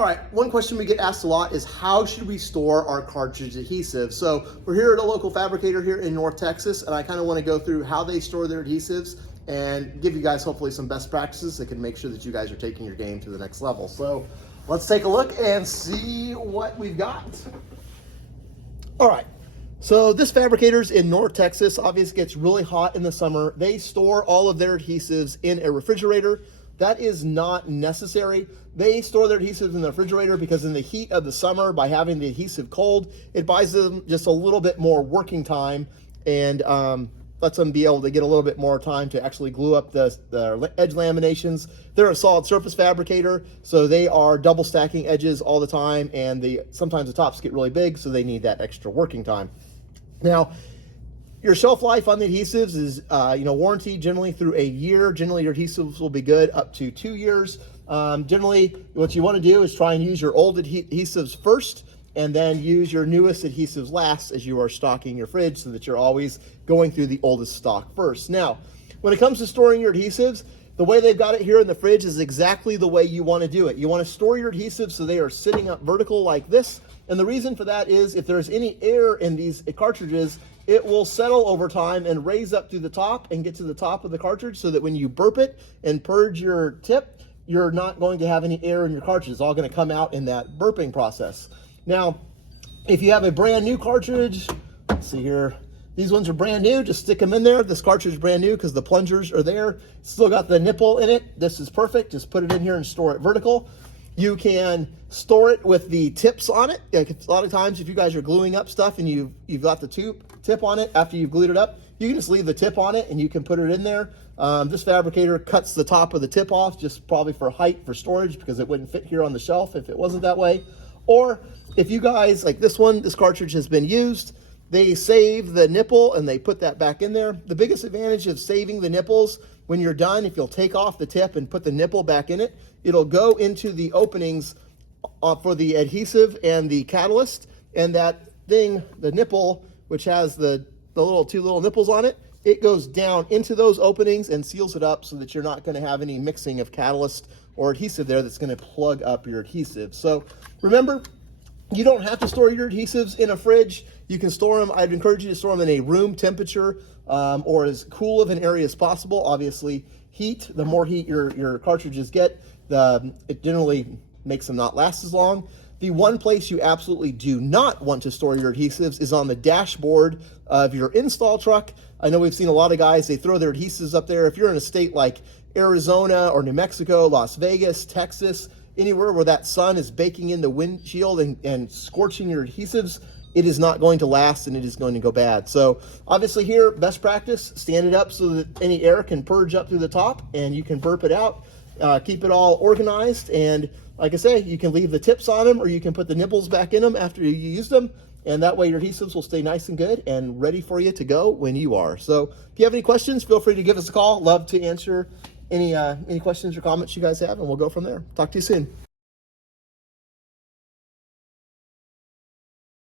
All right, one question we get asked a lot is how should we store our cartridge adhesive? So we're here at a local fabricator here in North Texas, and I kind of want to go through how they store their adhesives and give you guys hopefully some best practices that can make sure that you guys are taking your game to the next level. So let's take a look and see what we've got. All right, so this fabricator's in North Texas. Obviously it gets really hot in the summer. They store all of their adhesives in a refrigerator. That is not necessary. They store their adhesives in the refrigerator because in the heat of the summer, by having the adhesive cold, it buys them just a little bit more working time and lets them be able to get a little bit more time to actually glue up the edge laminations. They're a solid surface fabricator, so they are double stacking edges all the time, and sometimes the tops get really big, so they need that extra working time. Now, your shelf life on the adhesives is, warranty generally through a year. Generally, your adhesives will be good up to 2 years. Generally, what you want to do is try and use your old adhesives first, and then use your newest adhesives last as you are stocking your fridge, so that you're always going through the oldest stock first. Now, when it comes to storing your adhesives, the way they've got it here in the fridge is exactly the way you want to do it. You want to store your adhesives so they are sitting up vertical like this. And the reason for that is if there's any air in these cartridges, it will settle over time and raise up to the top and get to the top of the cartridge, so that when you burp it and purge your tip, you're not going to have any air in your cartridge. It's all going to come out in that burping process. Now, if you have a brand new cartridge, let's see here, these ones are brand new, just stick them in there. This cartridge is brand new because the plungers are there. Still got the nipple in it. This is perfect. Just put it in here and store it vertical. You can store it with the tips on it. Like a lot of times if you guys are gluing up stuff and you've got the tip on it after you've glued it up, you can just leave the tip on it and you can put it in there. This fabricator cuts the top of the tip off just probably for height for storage, because it wouldn't fit here on the shelf if it wasn't that way. Or if you guys, like this cartridge has been used, they save the nipple and they put that back in there. The biggest advantage of saving the nipples, when you're done, if you'll take off the tip and put the nipple back in it, it'll go into the openings for the adhesive and the catalyst, and that thing, the nipple, which has the two little nipples on it, it goes down into those openings and seals it up so that you're not going to have any mixing of catalyst or adhesive there that's going to plug up your adhesive. So remember, you don't have to store your adhesives in a fridge. You can store them, I'd encourage you to store them in a room temperature or as cool of an area as possible. Obviously, heat, the more heat your cartridges get, it generally makes them not last as long. The one place you absolutely do not want to store your adhesives is on the dashboard of your install truck. I know we've seen a lot of guys, they throw their adhesives up there. If you're in a state like Arizona or New Mexico, Las Vegas, Texas, anywhere where that sun is baking in the windshield and scorching your adhesives, it is not going to last and it is going to go bad. So obviously here, best practice, stand it up so that any air can purge up through the top and you can burp it out. Keep it all organized, and like I say, you can leave the tips on them or you can put the nipples back in them after you use them, and that way your adhesives will stay nice and good and ready for you to go when you are. So if you have any questions, feel free to give us a call. Love to answer any questions or comments you guys have, and we'll go from there. Talk to you soon.